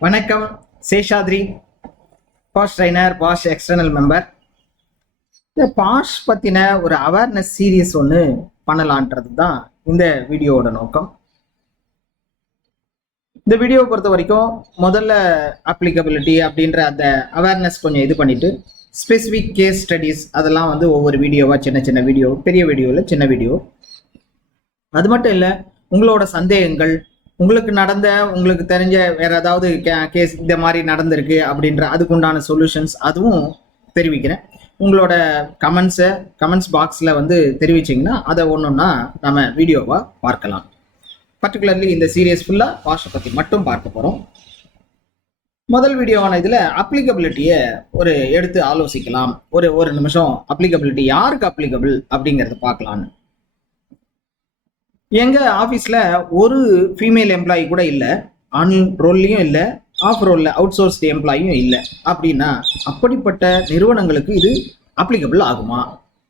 வணக்கம் Seshadri POSH trainer POSH external member இந்த POSH பற்றின ஒரு அவேர்னஸ் சீரியஸ் ஒன்று பண்ணலான்றது தான் இந்த வீடியோவோட நோக்கம். இந்த வீடியோவை பொறுத்த வரைக்கும் முதல்ல அப்ளிகபிலிட்டி அப்படின்ற அந்த அவேர்னஸ் கொஞ்சம் இது பண்ணிவிட்டு ஸ்பெசிஃபிக் கேஸ் ஸ்டடீஸ் அதெல்லாம் வந்து ஒவ்வொரு வீடியோவாக சின்ன சின்ன வீடியோ பெரிய வீடியோவில் சின்ன வீடியோ. அது மட்டும் இல்லை உங்களோட சந்தேகங்கள் உங்களுக்கு நடந்த உங்களுக்கு தெரிஞ்ச வேற ஏதாவது கேஸ் இந்த மாதிரி நடந்திருக்கு அப்படின்ற அதுக்குண்டான சொல்யூஷன்ஸ் அதுவும் தெரிவிக்கிறேன். உங்களோட கமெண்ட்ஸை கமெண்ட்ஸ் பாக்ஸில் வந்து தெரிவிச்சிங்கன்னா அதை ஒன்றுன்னா நம்ம வீடியோவாக பார்க்கலாம். பர்டிகுலர்லி இந்த சீரியஸ் ஃபுல்லாக வாஷை பற்றி மட்டும் பார்க்க போகிறோம் முதல் வீடியோவான இதில் அப்ளிகபிலிட்டியை ஒரு எடுத்து ஆலோசிக்கலாம். ஒரு ஒரு நிமிஷம் அப்ளிகபிலிட்டி யாருக்கு அப்ளிகபிள் அப்படிங்கிறத பார்க்கலான்னு எங்க ஆஃபீஸில் ஒரு ஃபீமேல் எம்ப்ளாயி கூட இல்லை. ஆன் ரோல்லையும் இல்லை ஆஃப் ரோலில் அவுட் சோர்ஸ்டு எம்ப்ளாயும் இல்லை. அப்படின்னா அப்படிப்பட்ட நிறுவனங்களுக்கு இது அப்ளிகபிள் ஆகுமா?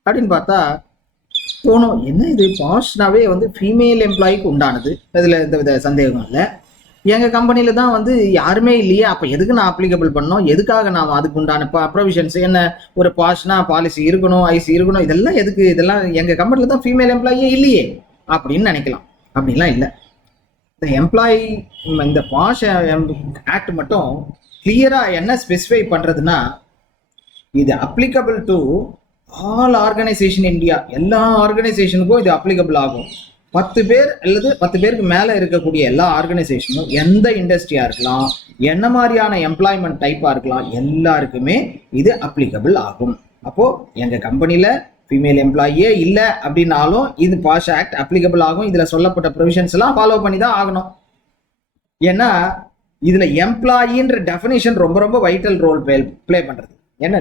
அப்படின்னு பார்த்தா போனோம் என்ன இது? பாஷ்னாவே வந்து ஃபீமேல் எம்ப்ளாய்க்கு உண்டானது. அதில் எந்த வித சந்தேகமும் இல்லை. எங்கள் கம்பெனியில் தான் வந்து யாருமே இல்லையே. அப்போ எதுக்கு நான் அப்ளிகபிள் பண்ணோம் எதுக்காக நான் அதுக்கு உண்டான ப்ரொவிஷன்ஸ் என்ன ஒரு பாஷ்னா பாலிசி இருக்கணும் ஐசி இருக்கணும்? இதெல்லாம் எதுக்கு? இதெல்லாம் எங்கள் கம்பெனியில் தான் ஃபீமேல் எம்ப்ளாயே இல்லையே. அப்படின்னு நினைக்கலாம். அப்படின்லாம் இல்லை. இந்த எம்ப்ளாயி இந்த பாஷ் ஆக்ட் மட்டும் கிளியராக என்ன ஸ்பெசிஃபை பண்ணுறதுன்னா இது applicable to all organisation India எல்லா ஆர்கனைசேஷனுக்கும் இது அப்ளிகபிள் ஆகும். பத்து பேர் அல்லது பத்து பேருக்கு மேலே இருக்கக்கூடிய எல்லா ஆர்கனைசேஷனும் எந்த இண்டஸ்ட்ரியாக இருக்கலாம் என்ன மாதிரியான எம்ப்ளாய்மெண்ட் டைப்பாக இருக்கலாம் எல்லாருக்குமே இது அப்ளிகபிள் ஆகும். அப்போது எங்கள் கம்பெனியில் ஃபீமேல் எம்ப்ளாயியே இல்லை அப்படின்னாலும் இது பாஷ் ஆக்ட் அப்ளிகபிள் ஆகும். இதில் சொல்லப்பட்ட ப்ரொவிஷன்ஸ் எல்லாம் ஃபாலோ பண்ணி தான் ஆகணும். ஏன்னா இதில் எம்ப்ளாயின்ற டெஃபினேஷன் ரொம்ப ரொம்ப வைட்டல் ரோல் ப்ளே ப்ளே பண்ணுறது என்ன?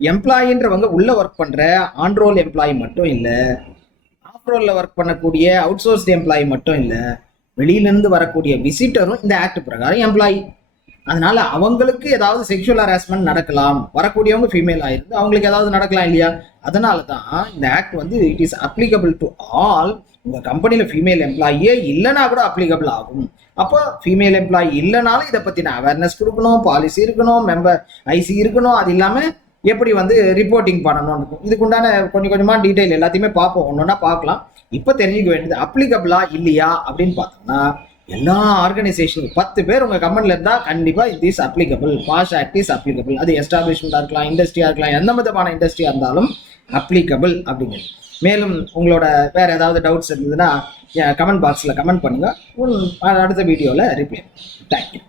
எம்ப்ளாயின்றவங்க உள்ள ஒர்க் பண்ணுற ஆன் ரோல் எம்ப்ளாயி மட்டும் இல்லை ஆஃப் ரோலில் ஒர்க் பண்ணக்கூடிய அவுட் சோர்ஸ்டு எம்ப்ளாயி மட்டும் இல்லை வெளியிலேருந்து வரக்கூடிய விசிட்டரும் இந்த ஆக்ட் பிரகாரம் எம்ப்ளாயி அதனால அவங்களுக்கு ஏதாவது செக்ஷுவல் ஹராஸ்மெண்ட் நடக்கலாம். வரக்கூடியவங்க ஃபீமேல் ஆயிருந்து அவங்களுக்கு ஏதாவது நடக்கலாம் இல்லையா? அதனால தான் இந்த ஆக்ட் வந்து it is applicable to all உங்கள் கம்பெனியில் ஃபீமேல் எம்ப்ளாயியே இல்லைனா கூட அப்ளிகபிள் ஆகும். அப்போ ஃபீமேல் எம்ப்ளாயி இல்லைனாலும் இதை பற்றின அவேர்னஸ் கொடுக்கணும் பாலிசி இருக்கணும் மெம்பர் ஐசி இருக்கணும். அது இல்லாமல் எப்படி வந்து ரிப்போர்ட்டிங் பண்ணணும்னு இருக்கும். இதுக்குண்டான கொஞ்சம் கொஞ்சமாக டீட்டெயில் எல்லாத்தையுமே பார்ப்போம். ஒன்று ஒன்றா பார்க்கலாம். இப்போ தெரிஞ்சுக்க வேண்டியது அப்ளிகபிளா இல்லையா அப்படின்னு பார்த்தோம்னா எல்லா ஆர்கனைசேஷனும் பத்து பேர் உங்கள் கம்பெனியில் இருந்தால் கண்டிப்பாக it is applicable POSH act is applicable அது எஸ்டாப்ளிஷ்மெண்ட்டாக இருக்கலாம் இண்டஸ்ட்ரியாக இருக்கலாம் எந்த விதமான இண்டஸ்ட்ரியாக இருந்தாலும் அப்ளிகபிள் அப்படிங்கிறது. மேலும் உங்களோட வேறு ஏதாவது டவுட்ஸ் இருந்ததுன்னா கமெண்ட் பாக்ஸில் கமெண்ட் பண்ணுங்கள் அடுத்த வீடியோவில் ரிப்ளை தேங்க்யூ